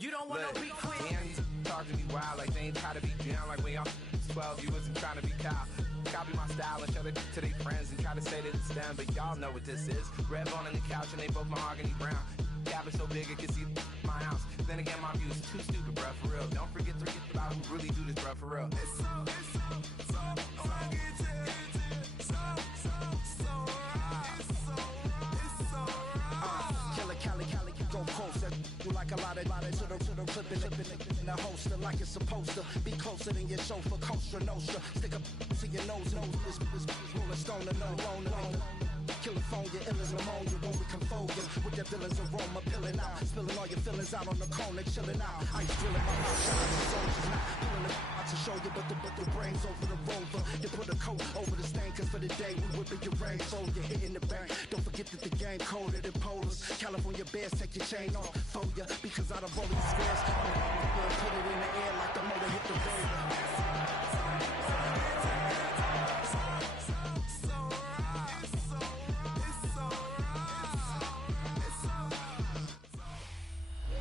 You don't want no beef with. Damn, you talk to me wild like they ain't try to be down. Like when y'all 12, you wasn't trying to be Kyle. Copy my style and show it to their friends and try to say that it's them, but y'all know what this is. Red bone on the couch and they both mahogany brown. Gap is so big it can see my house. Then again, my views too stupid, bruh, for real. Don't forget about who really do this, bruh, for real. Go close, you like a lot of to the clipping in the holster like it's supposed to be closer than your chauffeur, Costa Nostra. Stick up to your nose, rolling stone and no California, ill as pneumonia when we confold you with their villains aroma, pilling out, spilling all your feelings out on the corner, chilling out. Ice drilling my mouth, shining the soldiers now, feeling the out to show you, but the brains over the rover. You put a coat over the stain, cause for the day we whipping your rain, so you're hitting the bank. Don't forget that the game colder than polars. California bears, take your chain off for ya, because out of all these squares, put it in the air like the motor hit the road.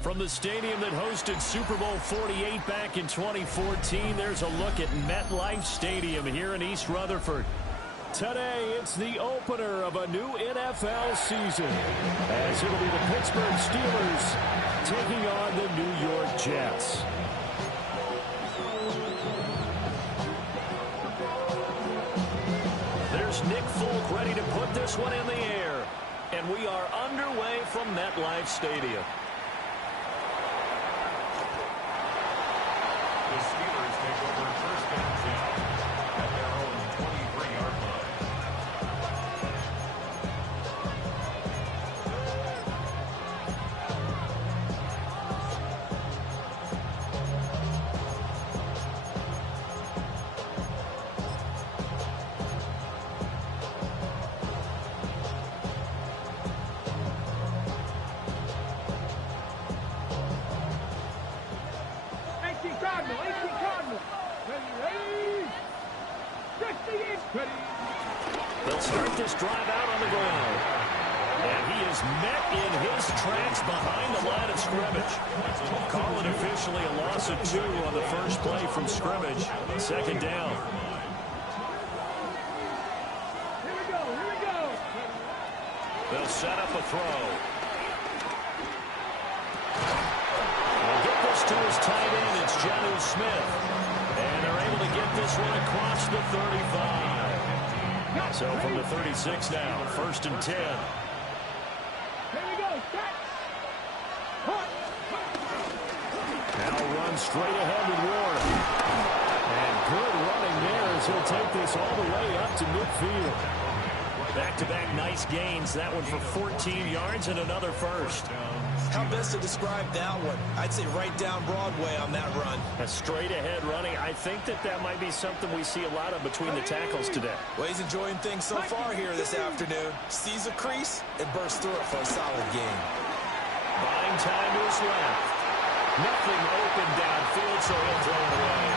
From the stadium that hosted Super Bowl 48 back in 2014, there's a look at MetLife Stadium here in East Rutherford. Today, it's the opener of a new NFL season, as it'll be the Pittsburgh Steelers taking on the New York Jets. There's Nick Folk ready to put this one in the air, and we are underway from MetLife Stadium. The Steelers take over first and 10 at their own 23-yard line. They'll start this drive out on the ground. And he is met in his tracks behind the line of scrimmage. Call it officially a loss of 2 on the first play from scrimmage. Second down. Here we go. They'll set up a throw. They'll get this to his tight end. It's Jonnu Smith. And they're able to get this one across the 35. So from the 36 now, first and 10. Here we go. Now run straight ahead with Warren. And good running there as he'll take this all the way up to midfield. Back-to-back nice gains. That one for 14 yards and another first. How best to describe that one? I'd say right down Broadway on that run. A straight-ahead running. I think that might be something we see a lot of between the tackles today. Well, he's enjoying things so far here this afternoon. Sees a crease and bursts through it for a solid gain. Buying time to his left. Nothing open downfield, so he'll throw it away.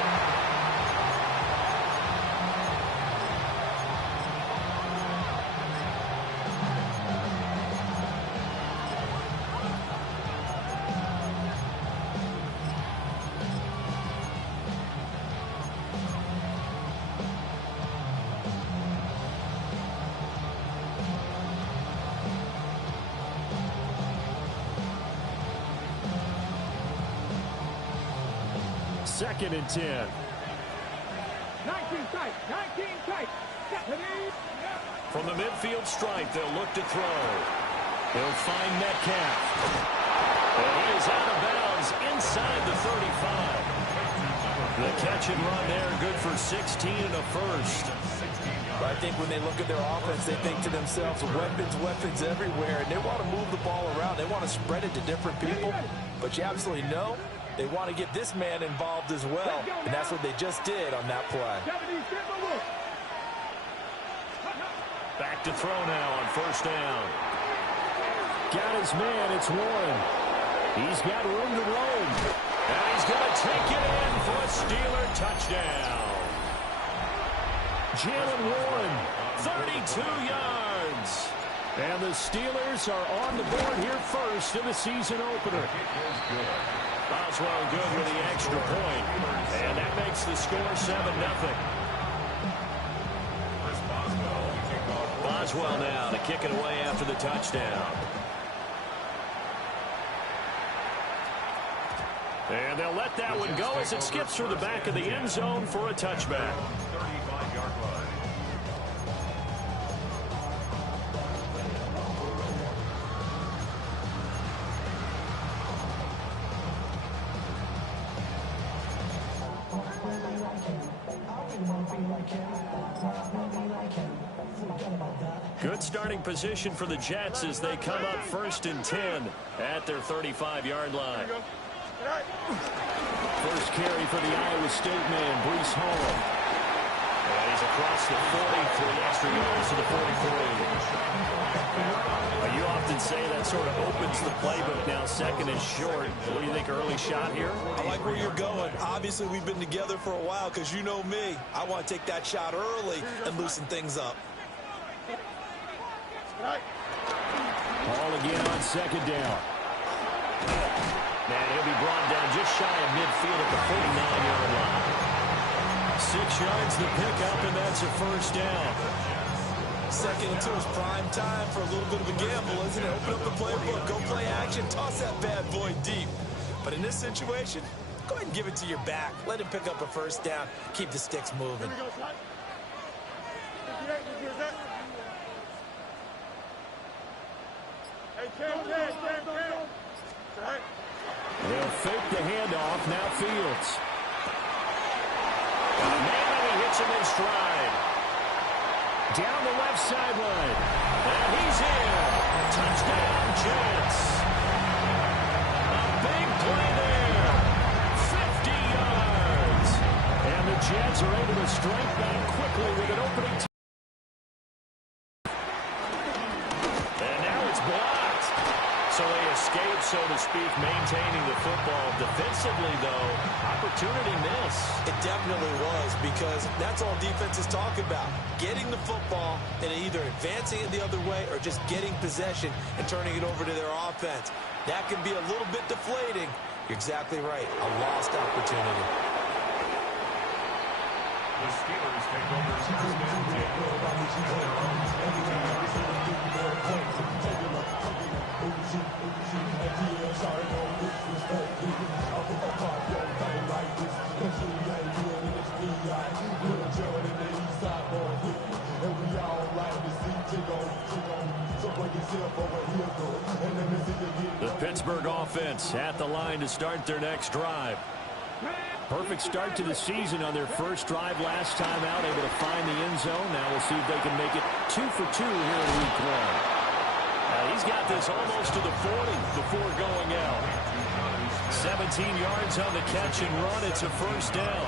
Second and 10. 19 tight. From the midfield stripe, they'll look to throw. They'll find Metcalf. And he is out of bounds inside the 35. The catch and run there, good for 16 and a first. But I think when they look at their offense, they think to themselves, weapons everywhere, and they want to move the ball around. They want to spread it to different people, but you absolutely know they want to get this man involved as well, and that's what they just did on that play. Back to throw now on first down. Got his man, it's Warren. He's got room to roam. And he's going to take it in for a Steeler touchdown. Jalen Warren, 32 yards. And the Steelers are on the board here first in the season opener. Boswell good with the extra point. And that makes the score 7-0. Boswell now to kick it away after the touchdown. And they'll let that one go as it skips through the back of the end zone for a touchback. 35-yard line. Good starting position for the Jets as they come up 1st and 10 at their 35-yard line. First carry for the Iowa State man, Breece Hall. And he's across the 40 for the extra yards to the 43. You often say that sort of opens the playbook now. Second and short. What do you think, early shot here? I like where you're going. Obviously, we've been together for a while because you know me. I want to take that shot early and loosen things up. Ball again on second down. And he'll be brought down just shy of midfield at the 49-yard line. 6 yards the pickup, and that's a first down. 2nd and 2 is prime time for a little bit of a gamble, isn't it? Open up the playbook, go play action, toss that bad boy deep. But in this situation, go ahead and give it to your back. Let him pick up a first down. Keep the sticks moving. They'll fake the handoff. Now Fields. Man, he hits him in stride. Down the left sideline. And he's in. Touchdown, Jets. A big play there. 50 yards. And the Jets are able to strike back quickly with an opening. And now it's blocked. So they escape, so to speak, maintaining the football. Defensively, though, opportunity miss. It definitely was, because that's all defenses talk about. Getting the football and either advancing it the other way or just getting possession and turning it over to their offense. That can be a little bit deflating. You're exactly right. A lost opportunity. The Steelers take over 2nd and 10 at their own 22-yard line. The Pittsburgh offense at the line to start their next drive. Perfect start to the season on their first drive last time out, able to find the end zone. Now we'll see if they can make it 2 for 2 here in week 1. He's got this almost to the 40 before going out. 17 yards on the catch and run. It's a first down.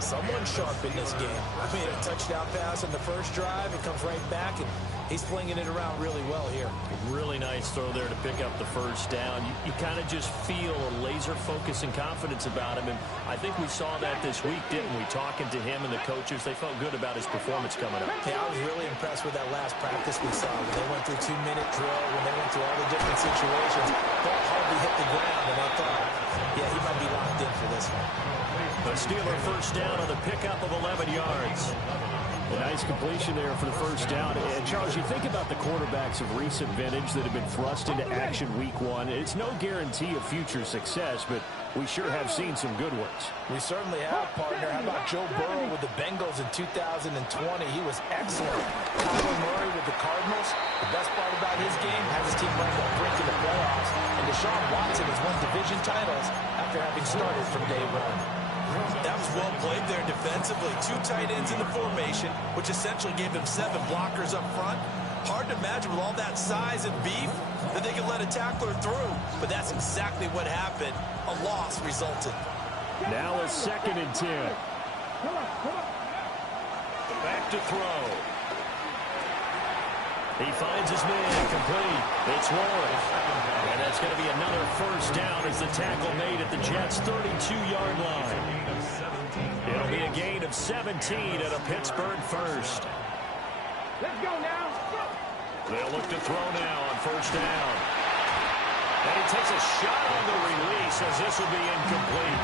Someone sharp in this game. I mean, a touchdown pass on the first drive. It comes right back, and he's flinging it around really well here. Really nice throw there to pick up the first down. You kind of just feel a laser focus and confidence about him, and I think we saw that this week, didn't we? Talking to him and the coaches, they felt good about his performance coming up. Yeah, I was really impressed with that last practice we saw when they went through 2-minute drill, when they went through all the different situations. Ball hardly hit the ground, and I thought, yeah, he might be locked in for this one. The Steeler first down on the pickup of 11 yards. A nice completion there for the first down. And, Charles, you think about the quarterbacks of recent vintage that have been thrust into action week 1. It's no guarantee of future success, but we sure have seen some good ones. We certainly have, partner. How about Joe Burrow with the Bengals in 2020? He was excellent. Kyler Murray with the Cardinals. The best part about his game has his team right on the brink of the playoffs. And Deshaun Watson has won division titles after having started from day 1. That was well played there defensively. 2 tight ends in the formation, which essentially gave them 7 blockers up front. Hard to imagine with all that size and beef that they could let a tackler through. But that's exactly what happened. A loss resulted. Now a 2nd and 10. Back to throw. He finds his man complete. It's Warren. And that's going to be another first down as the tackle made at the Jets' 32-yard line. It'll be a gain of 17 at a Pittsburgh first. Let's go now. They'll look to throw now on first down. And he takes a shot on the release as this will be incomplete.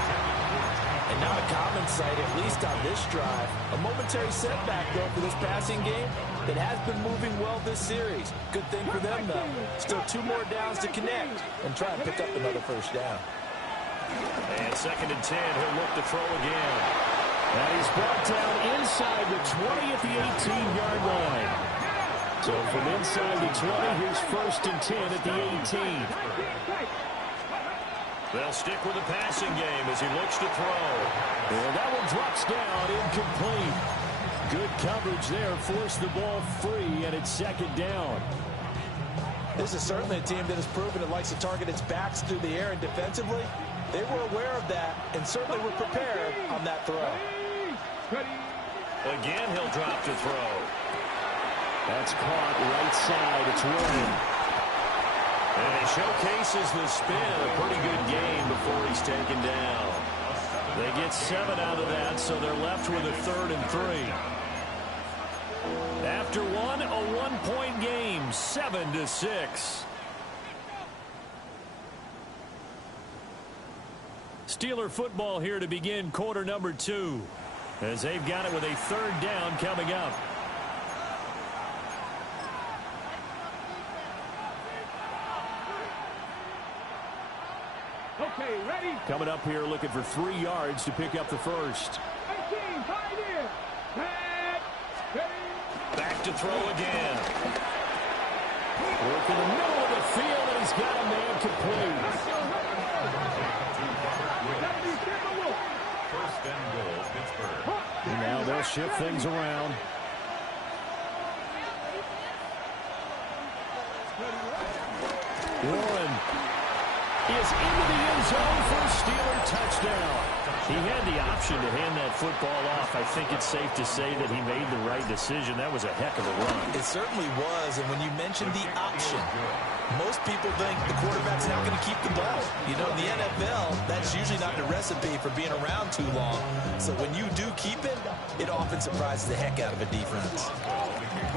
And not a common sight, at least on this drive. A momentary setback, though, for this passing game that has been moving well this series. Good thing for them, though. Still 2 more downs to connect and try and pick up another first down. And 2nd and 10, he'll look to throw again. And he's brought down inside the 20 at the 18-yard line. So from inside the 20, here's 1st and 10 at the 18. They'll stick with the passing game as he looks to throw. And that one drops down, incomplete. Good coverage there, forced the ball free, and it's 2nd down. This is certainly a team that has proven it likes to target its backs through the air and defensively. They were aware of that and certainly were prepared on that throw. Again, he'll drop to throw. That's caught right side. It's Warren. And he showcases the spin. A pretty good game before he's taken down. They get 7 out of that, so they're left with a 3rd and 3. After one, a 1-point game, 7-6. Steeler football here to begin quarter number 2, as they've got it with a 3rd down coming up. Okay, ready? Coming up here looking for 3 yards to pick up the first. 19, pioneer. Back to throw again. Work in the middle of the field, and he's got a man complete. 1st and goal, Pittsburgh. And now they'll shift things around. Warren is into the end zone for a Steeler touchdown. He had the option to hand that football off. I think it's safe to say that he made the right decision. That was a heck of a run. It certainly was, and when you mentioned the option, most people think the quarterback's not going to keep the ball. You know, in the NFL, that's usually not the recipe for being around too long. So when you do keep it, it often surprises the heck out of a defense.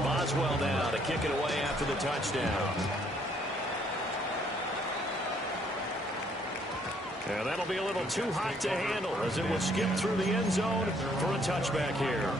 Boswell now to kick it away after the touchdown. Yeah, that'll be a little too hot to handle as it will skip through the end zone for a touchback here.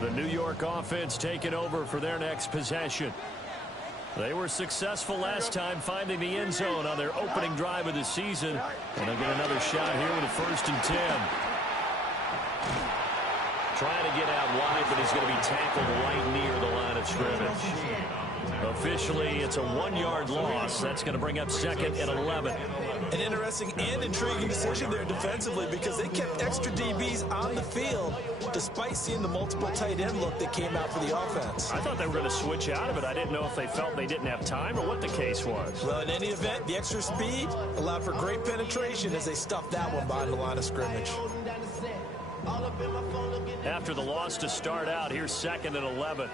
The New York offense taking over for their next possession. They were successful last time finding the end zone on their opening drive of the season. And they'll get another shot here with a 1st and 10. Trying to get out wide, but he's going to be tackled right near the line of scrimmage. Officially, it's a 1-yard loss. That's going to bring up 2nd and 11. An interesting and intriguing decision there defensively because they kept extra DBs on the field despite seeing the multiple tight end look that came out for the offense. I thought they were going to switch out of it. I didn't know if they felt they didn't have time or what the case was. Well, in any event, the extra speed allowed for great penetration as they stuffed that one behind the line of scrimmage. After the loss to start out, here's 2nd and 11.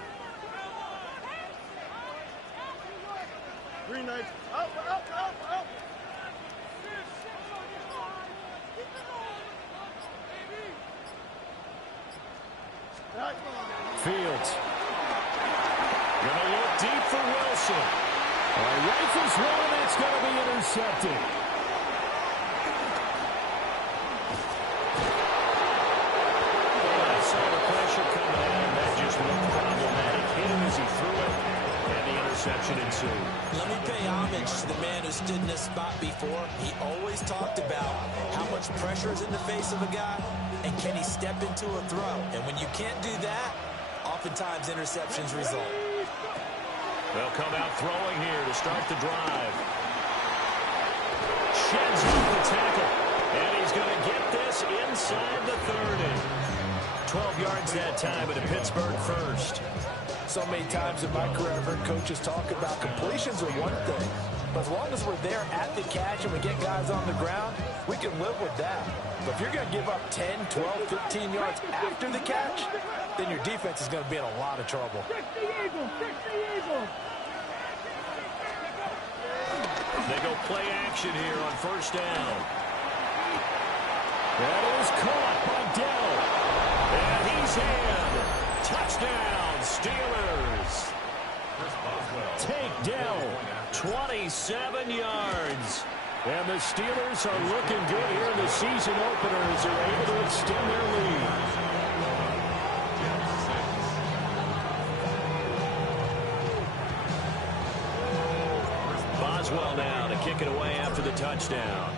Green light. Up, up, up, up. Fields. Gonna look deep for Wilson. Rifles one, it's gonna be intercepted. I saw the pressure coming in, and that just looked problematic. Hit him as he threw it, and the interception ensued. Let me pay homage to the man who stood in this spot before. He always talked about how much pressure is in the face of a guy, and can he step into a throw? And when you can't do that, oftentimes interceptions result. They'll come out throwing here to start the drive. Sheds off the tackle, and he's going to get this inside the 30. 12 yards that time, and a Pittsburgh first. So many times in my career, I've heard coaches talk about completions are one thing, but as long as we're there at the catch and we get guys on the ground, we can live with that. But if you're going to give up 10, 12, 15 yards after the catch, then your defense is going to be in a lot of trouble. Fix the Eagles! Fix the Eagles! They go play action here on first down. That is caught by Dell. And he's in. Touchdown, Steelers. Take Dell, 27 yards. And the Steelers are looking good here in the season opener as they're able to extend their lead. Boswell now to kick it away after the touchdown.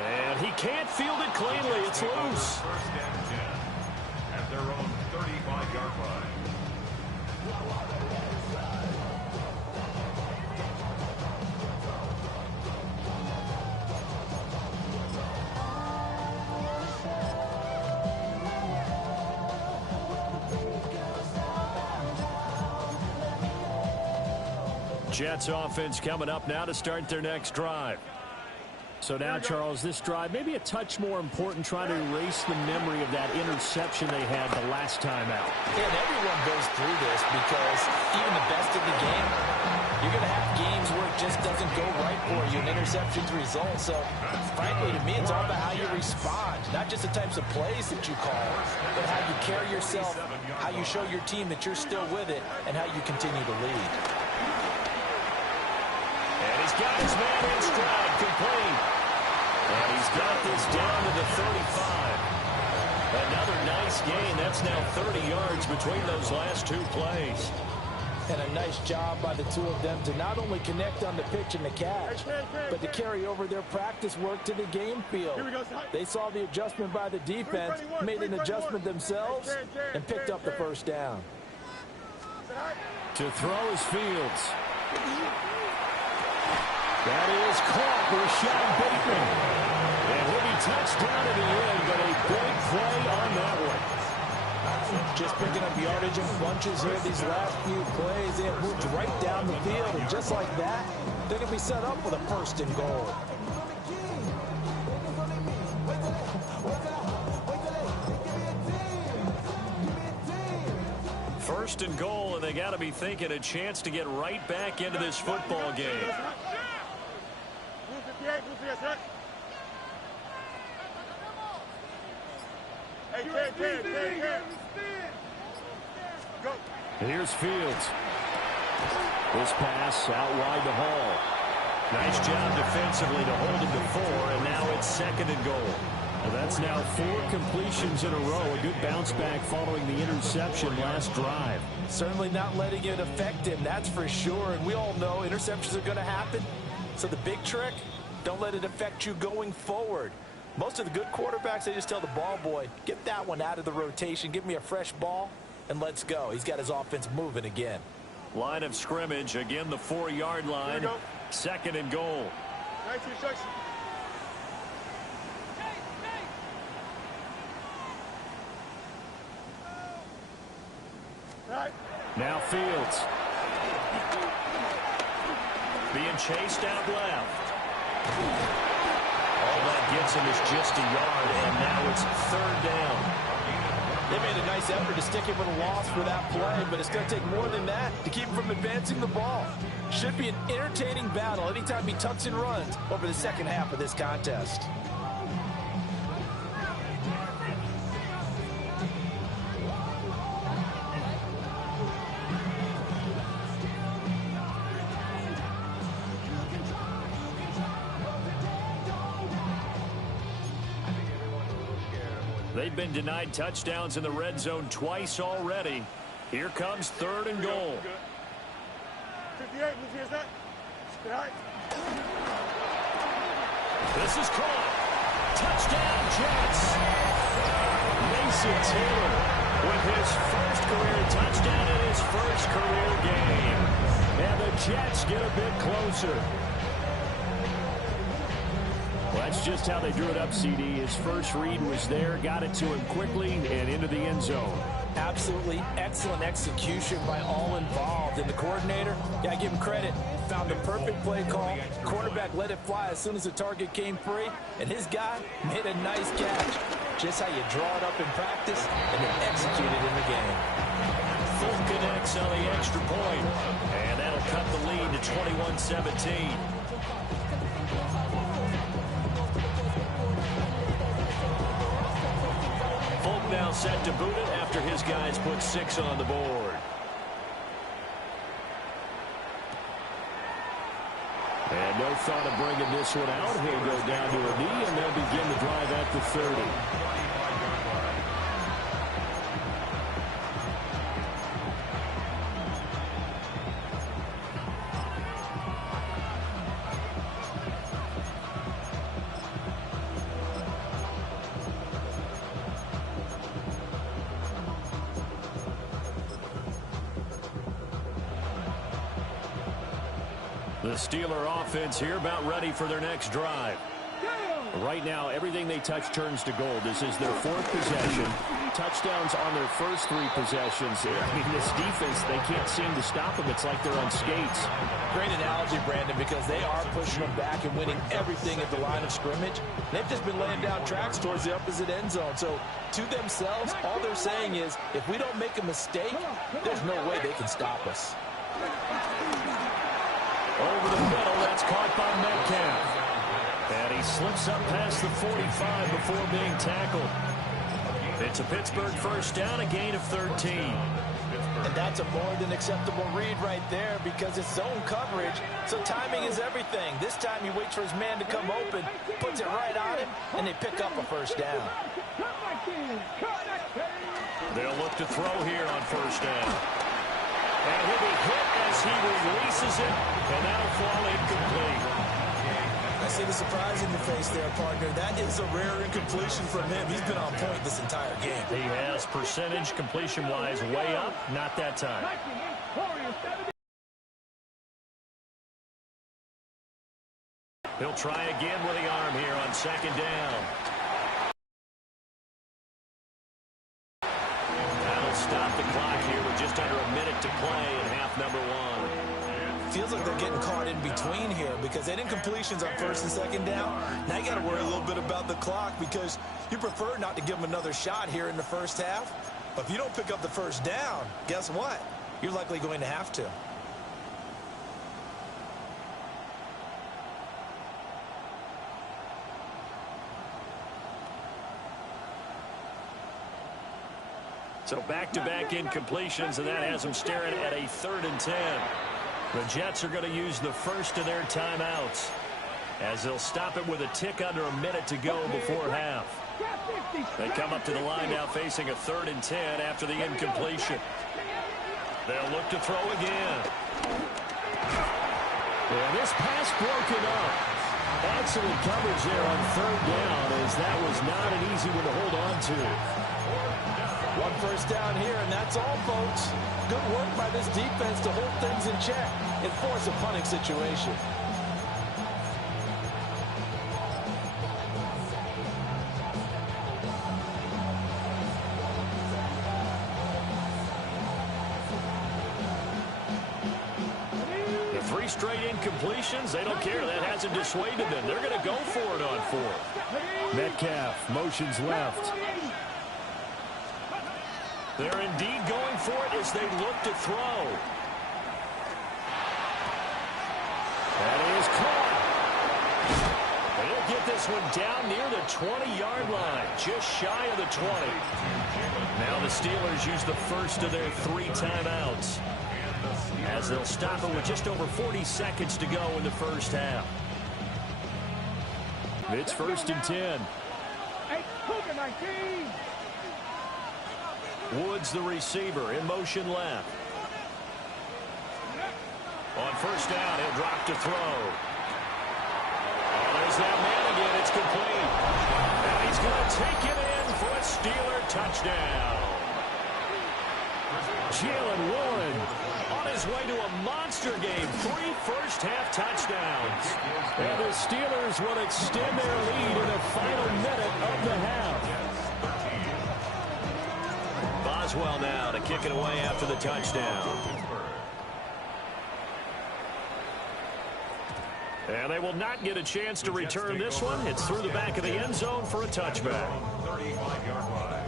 And he can't field it cleanly. It's loose. First and 10 at their own 35-yard line. Jets offense coming up now to start their next drive. So now, Charles, this drive maybe a touch more important, trying to erase the memory of that interception they had the last time out. Yeah, and everyone goes through this because even the best of the game, you're going to have games where it just doesn't go right for you, and interceptions result. So, frankly, to me, it's all about how you respond, not just the types of plays that you call, but how you carry yourself, how you show your team that you're still with it, and how you continue to lead. And he's got his man in stride, complete. And he's got this down to the 35. Another nice gain. That's now 30 yards between those last two plays. And a nice job by the two of them to not only connect on the pitch and the catch, but to carry over their practice work to the game field. They saw the adjustment by the defense, made an adjustment themselves, and picked up the first down. To throw is Fields. That is caught for Rashad Bateman. And he'll be touched down at the end, but a big play on that one. Just picking up yardage in bunches here these last few plays. They have moved right down the field, and just like that, they're going to be set up with a first and goal. First and goal, and they got to be thinking a chance to get right back into this football game. Here's Fields. This pass out wide to Hall. Nice job defensively to hold him to 4, and now it's second and goal. Well, that's now 4 completions in a row. A good bounce back following the interception last drive. Certainly not letting it affect him, that's for sure. And we all know interceptions are going to happen. So the big trick, don't let it affect you going forward. Most of the good quarterbacks, they just tell the ball boy, get that one out of the rotation, give me a fresh ball, and let's go. He's got his offense moving again. Line of scrimmage, again the 4-yard line. Second and goal. Now Fields. Being chased out left. All that gets him is just a yard, and now it's third down. They made a nice effort to stick him with a loss for that play, but it's going to take more than that to keep him from advancing the ball. Should be an entertaining battle anytime he tucks and runs over the second half of this contest. They've been denied touchdowns in the red zone twice already. Here comes third and goal. This is caught. Touchdown, Jets. Mason Taylor with his first career touchdown in his first career game. And the Jets get a bit closer. Well, that's just how they drew it up, CD. His first read was there, got it to him quickly, and into the end zone. Absolutely excellent execution by all involved. And the coordinator, yeah, give him credit, found the perfect play call. Quarterback let it fly as soon as the target came free, and his guy made a nice catch. Just how you draw it up in practice and then execute it in the game. Full connects on the extra point, and that'll cut the lead to 21-17. Folk now set to boot it after his guys put 6 on the board. And no thought of bringing this one out. He'll go down to a knee, and they'll begin the drive at the 30. The Steeler offense here about ready for their next drive. Right now, everything they touch turns to gold. This is their 4th possession. Touchdowns on their first 3 possessions. I mean, this defense, they can't seem to stop them. It's like they're on skates. Great analogy, Brandon, because they are pushing them back and winning everything at the line of scrimmage. They've just been laying down tracks towards the opposite end zone. So, to themselves, all they're saying is, if we don't make a mistake, there's no way they can stop us. Over the middle, that's caught by Metcalf. And he slips up past the 45 before being tackled. It's a Pittsburgh first down, a gain of 13. And that's a more than acceptable read right there because it's zone coverage, so timing is everything. This time he waits for his man to come open, puts it right on him, and they pick up a first down. They'll look to throw here on first down. And he'll be hit as he releases it, and that'll fall incomplete. I see the surprise in your face there, partner. That is a rare incompletion from him. He's been on point this entire game. He has percentage completion-wise way up, not that time. He'll try again with the arm here on second down. That'll stop the clock here with just under a minute to play in half number 1. Feels like they're getting caught in between here because they didn't completions on first and second down. Now you got to worry a little bit about the clock because you prefer not to give them another shot here in the first half. But if you don't pick up the first down, guess what? You're likely going to have to. So back-to-back incompletions, and that has them staring at a 3rd and 10. The Jets are going to use the first of their timeouts as they'll stop it with a tick under a minute to go before half. They come up to the line now facing a 3rd and 10 after the incompletion. They'll look to throw again. And this pass broken up. Excellent coverage there on 3rd down as that was not an easy one to hold on to. 1 first down here, and that's all, folks. Good work by this defense to hold things in check and force a punting situation. The 3 straight incompletions, they don't care. That hasn't dissuaded them. They're going to go for it on 4th. Metcalf motions left. They're indeed going for it as they look to throw. That is caught. They'll get this one down near the 20-yard line, just shy of the 20. Now the Steelers use the first of their 3 timeouts as they'll stop it with just over 40 seconds to go in the first half. It's 1st and 10. Woods the receiver in motion left. On first down, he'll drop to throw. Oh, there's that man again. It's complete. And he's going to take it in for a Steeler touchdown. Jalen Warren on his way to a monster game. 3 first-half touchdowns. And the Steelers will extend their lead in the final minute of the half. as well now to kick it away after the touchdown. And they will not get a chance to return this one. It's through the back of the end zone for a touchback. 35-yard line.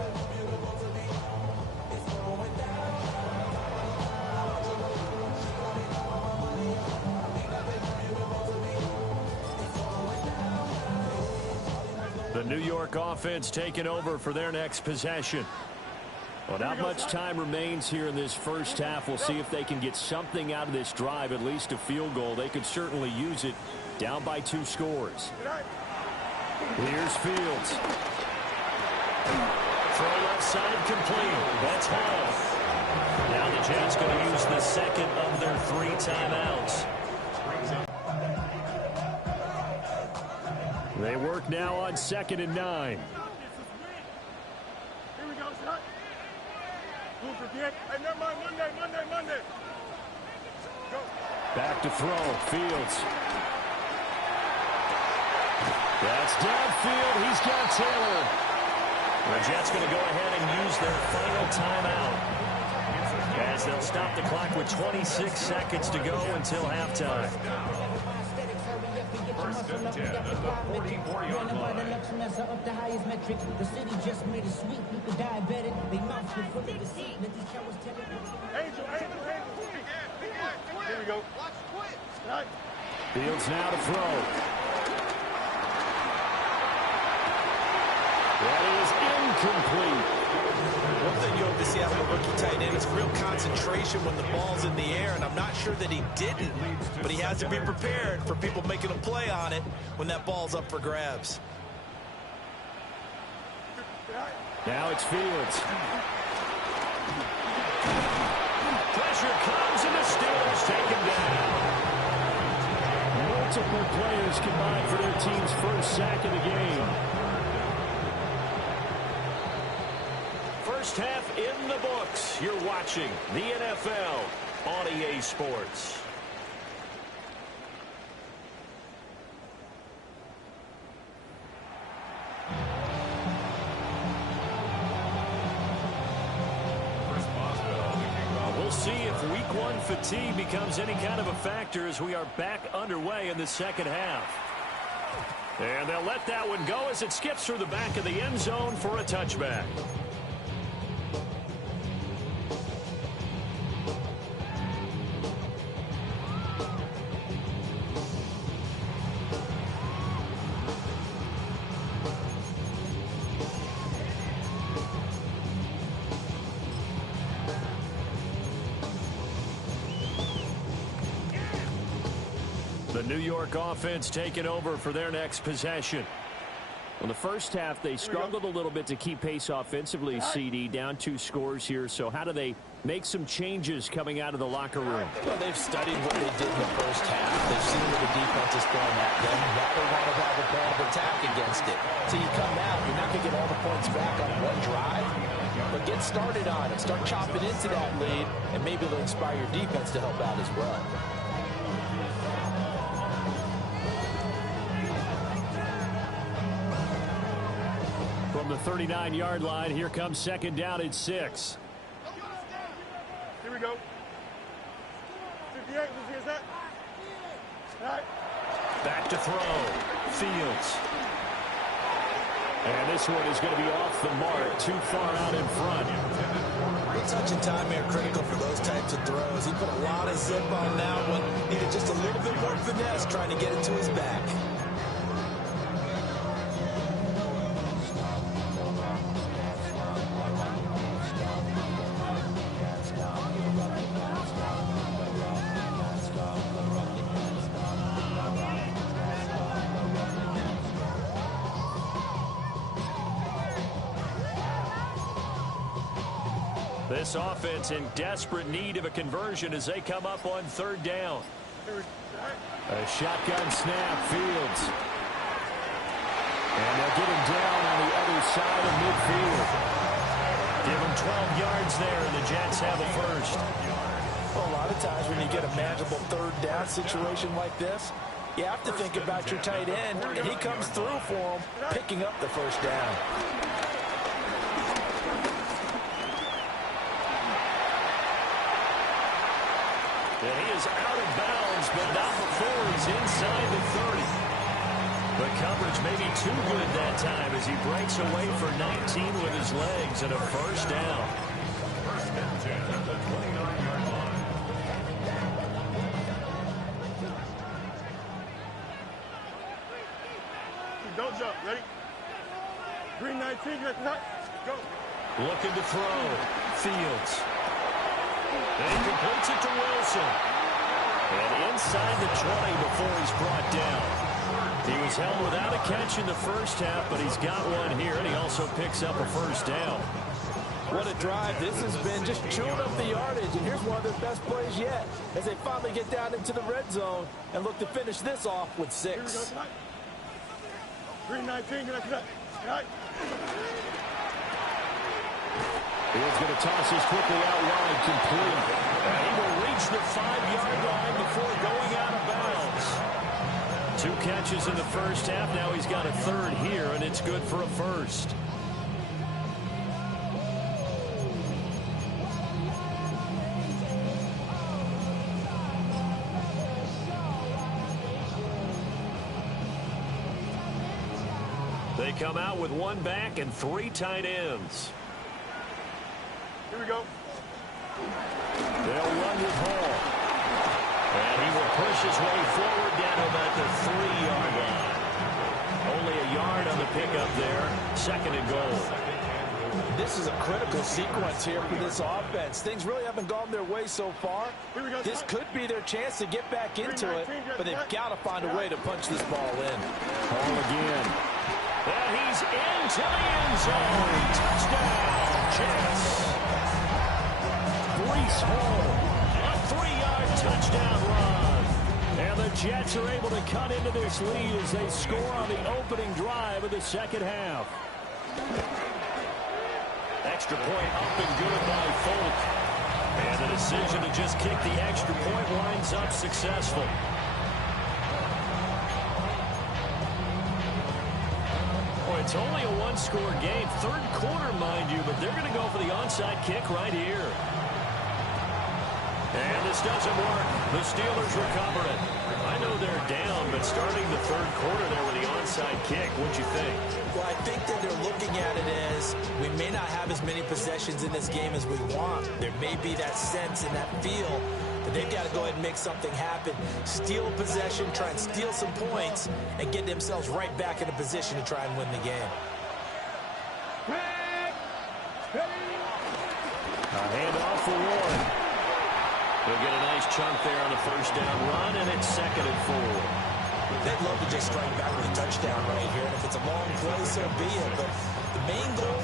The New York offense taking over for their next possession. Well, not much time remains here in this first half. We'll see if they can get something out of this drive, at least a field goal. They could certainly use it, down by 2 scores. Here's Fields. Throw left side complete. That's Hall. Now the Jets going to use the second of their 3 timeouts. They work now on 2nd and 9. Here we go, son. Hey, never mind, Monday. Go. Back to throw. Fields. That's downfield. He's got Taylor. The Jets going to go ahead and use their final timeout, as they'll stop the clock with 26 seconds to go until halftime. First and 10 at the 44-yard line. Up the highest metric. The city just made it sweet. People diabetic. They mouth full of deceit. Let these cowards tell it. Angel. Here we go. Watch quit. Right. Fields now to throw. That is incomplete. One thing you hope to see out of a rookie tight end is real concentration when the ball's in the air, and I'm not sure that he didn't, but he has to be prepared for people making a play on it when that ball's up for grabs. Now it's Fields. Pressure comes, and the Steelers take him down. Multiple players combined for their team's first sack of the game. First half in the books. You're watching the NFL on EA Sports. We'll see if week 1 fatigue becomes any kind of a factor as we are back underway in the second half. And they'll let that one go as it skips through the back of the end zone for a touchback. The New York offense taking over for their next possession. In the first half, they struggled a little bit to keep pace offensively, CD, down 2 scores here. So how do they make some changes coming out of the locker room? Well, they've studied what they did in the first half. They've seen what the defense is throwing at them. Now they want to have a plan of attack against it. So you come out, you're not going to get all the points back on one drive, but get started on it. Start chopping into that lead, and maybe it'll inspire your defense to help out as well. From the 39-yard line, here comes 2nd down and 6. Here we go. 58, is that? All right. Back to throw. Fields. And this one is going to be off the mark, too far out in front. Real touch and time are critical for those types of throws. He put a lot of zip on that one. Needed just a little bit more finesse trying to get it to his back. This offense in desperate need of a conversion as they come up on 3rd down. A shotgun snap, Fields. And they'll get him down on the other side of midfield. Give him 12 yards there, and the Jets have a first. Well, a lot of times when you get a manageable 3rd down situation like this, you have to think about your tight end, and he comes through for him, picking up the first down. And he is out of bounds, but not before he's inside the 30. The coverage may be too good that time as he breaks away for 19 with his legs and a first down. First and 10 at the 29-yard line. Don't jump. Ready? Green 19, get right. Go. Looking to throw. Fields. And he completes it to Wilson. And inside the 20 before he's brought down. He was held without a catch in the first half, but he's got one here, and he also picks up a first down. What a drive. This has been just chewing up the yardage, and here's one of their best plays yet as they finally get down into the red zone and look to finish this off with 6. Green 19, get right. Fields going to toss this quickly out wide, complete. And he will reach the 5-yard line before going out of bounds. 2 catches in the first half. Now he's got a third here, and it's good for a first. They come out with 1 back and 3 tight ends. Here we go. They'll run with Hall. And he will push his way forward down to about the 3-yard line. Only a yard on the pickup there. 2nd and goal. This is a critical sequence here for this offense. Things really haven't gone their way so far. This could be their chance to get back into it, but they've got to find a way to punch this ball in. Hall again. And he's into the end zone. Touchdown, Jets. Breece Hall, a 3-yard touchdown run. And the Jets are able to cut into this lead as they score on the opening drive of the second half. Extra point up and good by Folk. And the decision to just kick the extra point winds up successful. It's only a 1-score game. 3rd quarter, mind you, but they're going to go for the onside kick right here. And this doesn't work. The Steelers recover it. I know they're down, but starting the 3rd quarter there with the onside kick, what'd you think? Well, I think that they're looking at it as we may not have as many possessions in this game as we want. There may be that sense and that feel, but they've got to go ahead and make something happen. Steal possession, try and steal some points, and get themselves right back in a position to try and win the game. A handoff for Warren. He'll get a nice chunk there on the first down run, and it's 2nd and 4. They'd love to just strike back with a touchdown right here, and if it's a long play, so be it. But the main goal,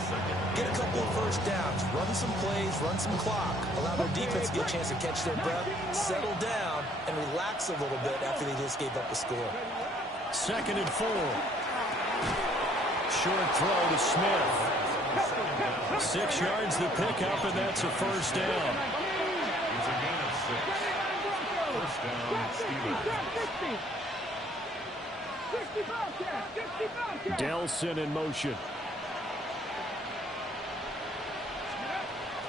get a couple of first downs, run some plays, run some clock, allow their defense to get a chance to catch their breath, settle down, and relax a little bit after they just gave up a score. 2nd and 4. Short throw to Smith. 6 yards the pickup, and that's a first down. It's a gain of 6. First down, Steelers. Delson in motion.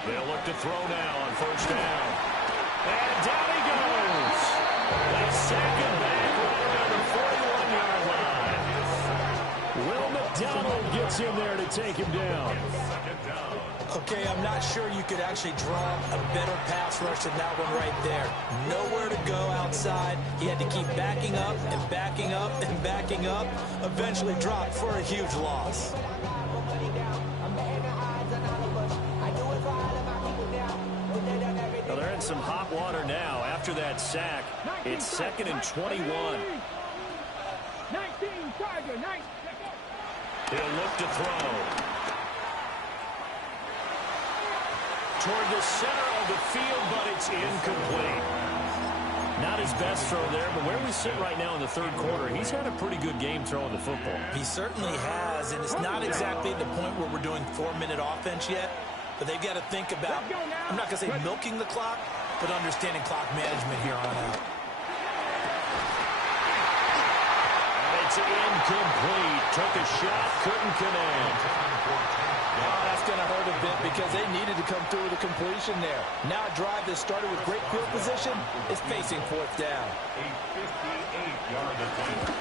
They'll look to throw now on first down. And down he goes. They sack him back right around the 41-yard line. Will McDonald gets in there to take him down. Okay, I'm not sure you could actually draw a better pass rush than that one right there. Nowhere to go outside. He had to keep backing up and backing up and backing up. Eventually dropped for a huge loss. Well, they're in some hot water now. After that sack, it's 2nd and 21. 19, Tiger, 19. He'll look to throw. Toward the center of the field, but it's incomplete. Not his best throw there, but where we sit right now in the 3rd quarter, he's had a pretty good game throwing the football. He certainly has, and it's not exactly at the point where we're doing 4-minute offense yet, but they've got to think about, I'm not going to say milking the clock, but understanding clock management here on out. It's incomplete. Took a shot, couldn't connect. That's going to hurt a bit because they needed to come through with a completion there. Now a drive that started with great field position is facing fourth down. A 58-yard attempt.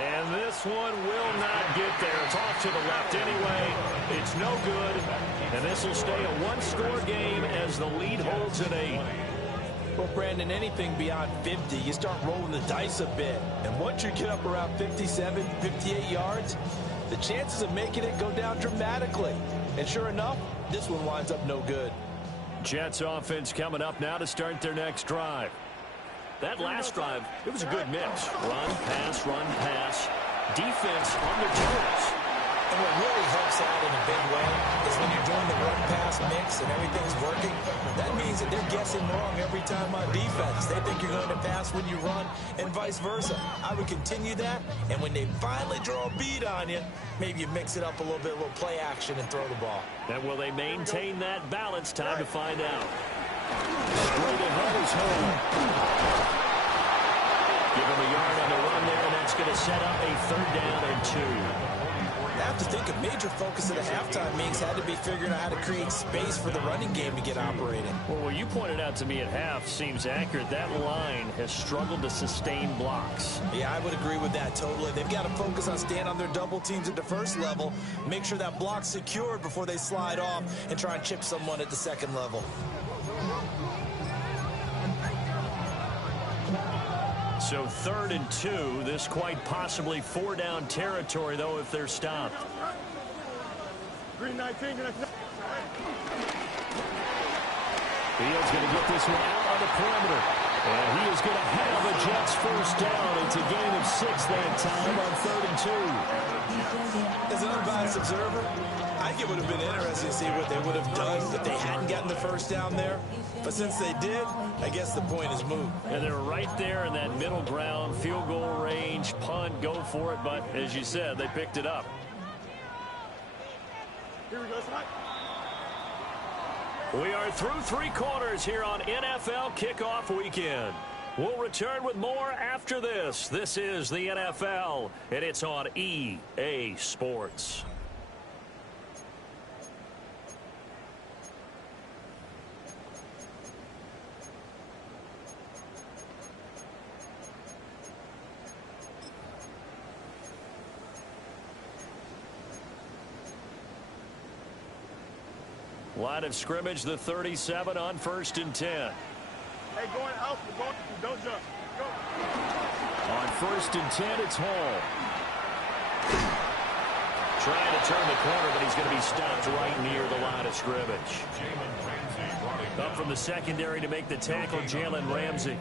And this one will not get there. It's off to the left anyway. It's no good. And this will stay a one-score game as the lead holds at 8. Well, Brandon, anything beyond 50, you start rolling the dice a bit. And once you get up around 57, 58 yards, the chances of making it go down dramatically. And sure enough, this one winds up no good. Jets offense coming up now to start their next drive. That last drive, it was a good mix. Run, pass. Defense on their toes. And what really helps out in a big way is when you're doing the run-pass mix and everything's working, that means that they're guessing wrong every time on defense. They think you're going to pass when you run and vice versa. I would continue that, and when they finally draw a bead on you, maybe you mix it up a little bit, a little play action, and throw the ball. And will they maintain that balance? Time to find out. Straight ahead is home. Give him a yard on the run there, and that's going to set up a 3rd down and 2. I have to think a major focus of the halftime meetings had to be figuring out how to create space for the running game to get operating. Well, what you pointed out to me at half seems accurate. That line has struggled to sustain blocks. Yeah, I would agree with that totally. They've got to focus on staying on their double teams at the first level, make sure that block's secured before they slide off and try and chip someone at the second level. So 3rd and 2. This quite possibly 4-down territory, though, if they're stopped. Green 19, green 19. Fields going to get this one out on the perimeter. And he is going to have a Jets first down. It's a gain of 6 that time on 3rd and 2. As an unbiased observer, I think it would have been interesting to see what they would have done if they hadn't gotten the first down there. But since they did, I guess the point is moved. And they're right there in that middle ground, field goal range, punt, go for it. But as you said, they picked it up. Here we go, son. We are through 3 quarters here on NFL Kickoff Weekend. We'll return with more after this. This is the NFL, and it's on EA Sports. Line of scrimmage, the 37 on 1st and 10. Hey, going out, don't jump. Go. On 1st and 10, it's Hall. Trying to turn the corner, but he's going to be stopped right near the line of scrimmage. Up from the secondary to make the tackle, Jalen Ramsey.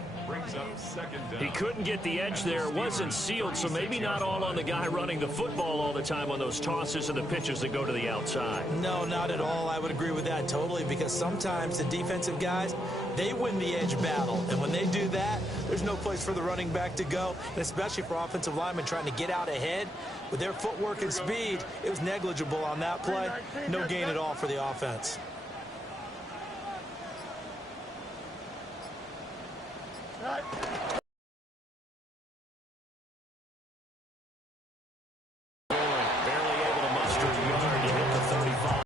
He couldn't get the edge there. It wasn't sealed, so maybe not all on the guy running the football all the time on those tosses and the pitches that go to the outside. No, not at all. I would agree with that totally, because sometimes the defensive guys, they win the edge battle. And when they do that, there's no place for the running back to go, and especially for offensive linemen trying to get out ahead. With their footwork and speed, it was negligible on that play. No gain at all for the offense. Right.